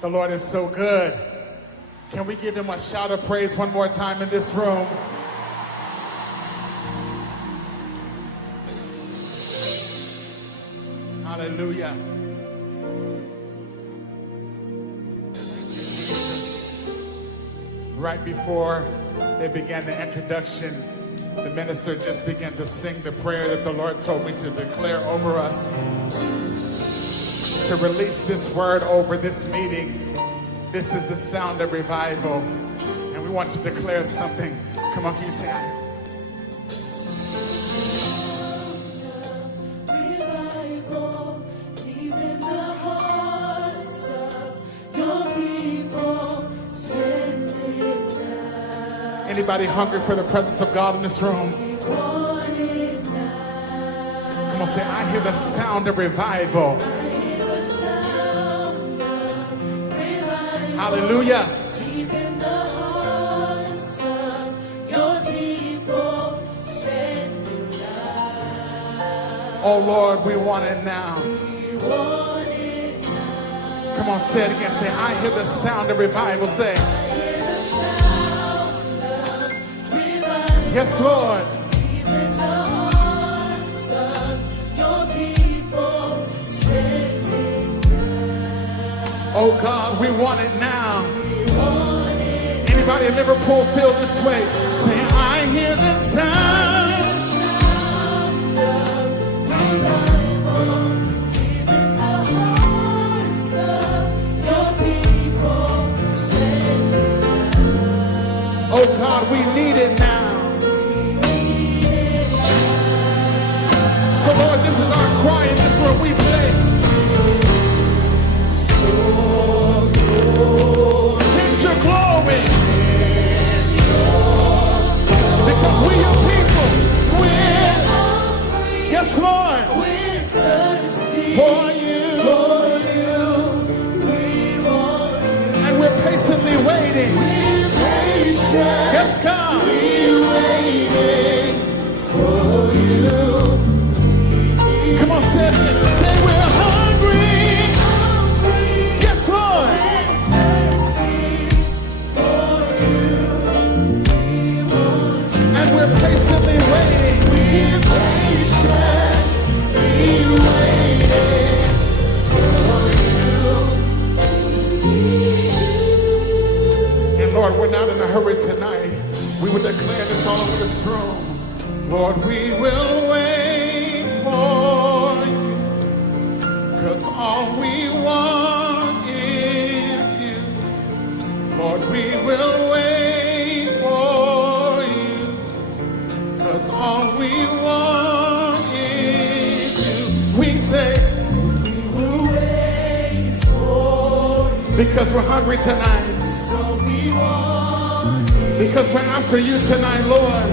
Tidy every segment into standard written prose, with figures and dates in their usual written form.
The Lord is so good. Can we give him a shout of praise one more time in this room? Hallelujah. Thank you, Jesus. Right before they began the introduction, the minister just began to sing the prayer that the Lord told me to declare over us, to release this word over this meeting. This is the sound of revival, and we want to declare something. Come on, can you say I? Revival deep in the hearts of your people, send it now. Anybody hungry for the presence of God in this room? Want it now. Come on, say I hear the sound of revival. Hallelujah. Deep in the hearts of your people, send it now. Oh Lord, we want it now. We want it now. Come on, say it again. Say, I hear the sound of revival. Say, I hear the sound of revival. yes, Lord. Deep in the hearts of your people, send it now. Oh God, we want it now. We want it. Anybody in Liverpool feel this way? Say, I hear the sound. Revival deep in the hearts of your people, send it now. Oh God, we need it now. We need it now. So Lord, this is our cry in this room. We say, send your glory. Because we your people. We're, Hungry, yes, Lord, we're thirsty for you. for you. We want you. And we're patiently waiting. We're patient. Yes, God. We're waiting for you. Come on, say it again. Say we're hungry. Hungry, Yes, Lord. we're thirsty for you. We want you. And we're patiently waiting. We're patient. We're waiting for you. And Lord, we're not in a hurry tonight. We will declare this all over this room. Lord, we will wait for you. Because all we want is you. Lord, we will wait for you. Because all we want is you. We say, We will wait for you. because we're hungry tonight. So we want you. Because we're after you tonight, Lord.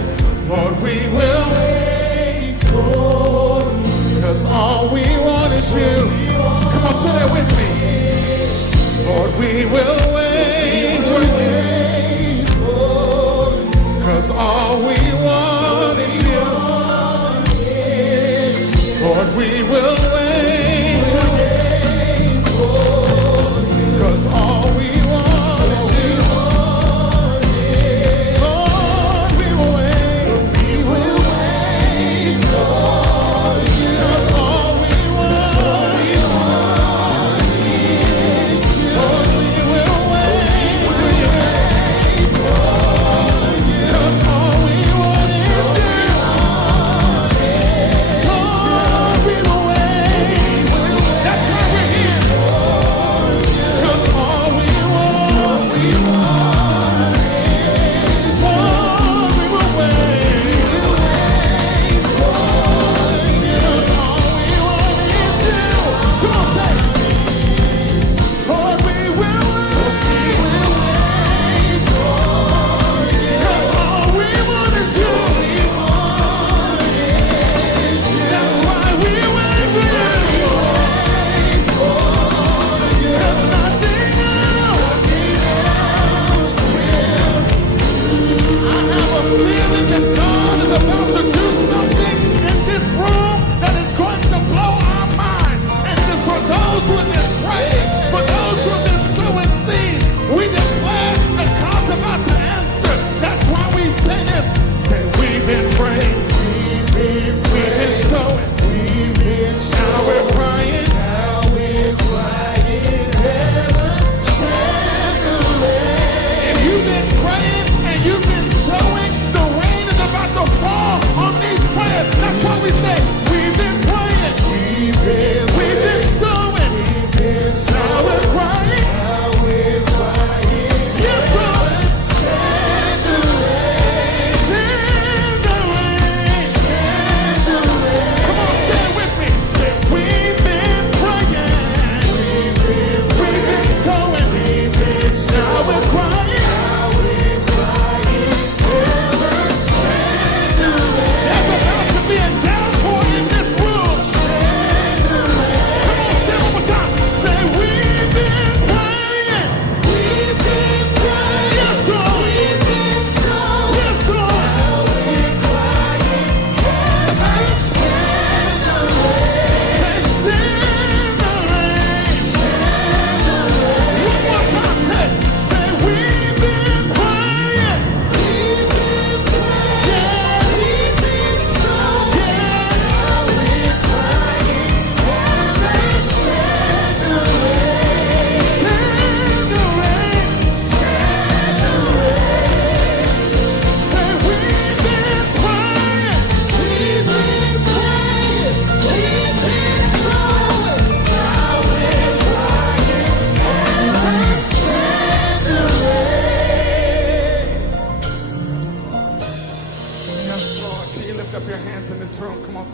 Lord, we will. Wait for you. Because all we want is you. Come on, say that with me. Lord, we will wait for you. Because all we want is you. Lord, we will wait for you. Because all we want is you. Lord, we will wait. We will wait for you. Because all we want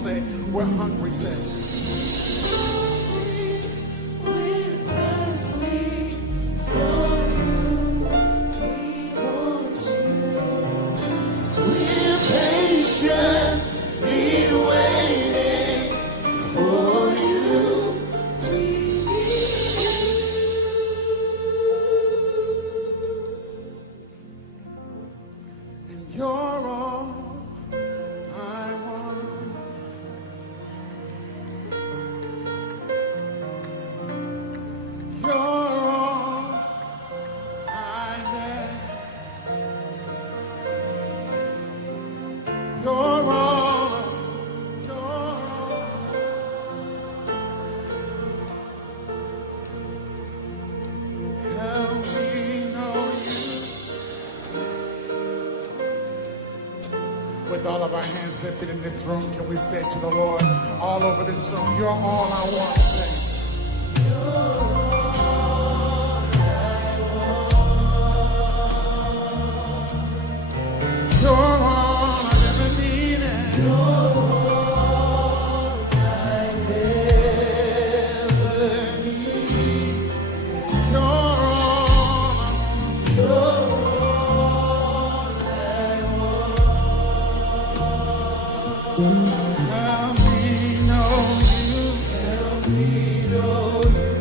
say, we're hungry, say. We're thirsty for you. We want you. We're patiently waiting for you. We need you. And you're all I want. You're all I need. You're all. Help me know you. With all of our hands lifted in this room, can we say to the Lord, all over this room, you're all I want, say. You're all I've ever needed. You're all I ever need. You're all I want. You're all I want. Help me know you. Help me know you.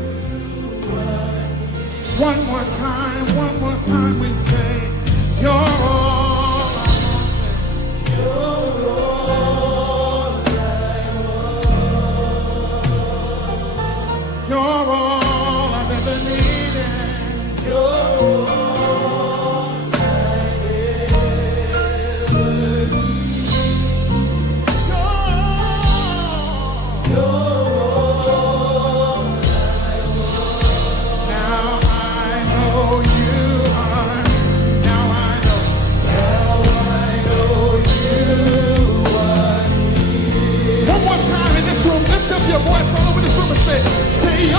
One more time we say, you're all. You're all I've ever needed. You're all I ever need. You're all I want. Now I know you are. Now I know you are. One more time in this room, lift up your voice all over this room and say, you're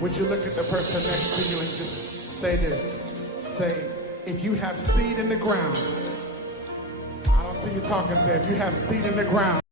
would you look at the person next to you and just say this? Say, if you have seed in the ground, I don't see you talking, say, if you have seed in the ground,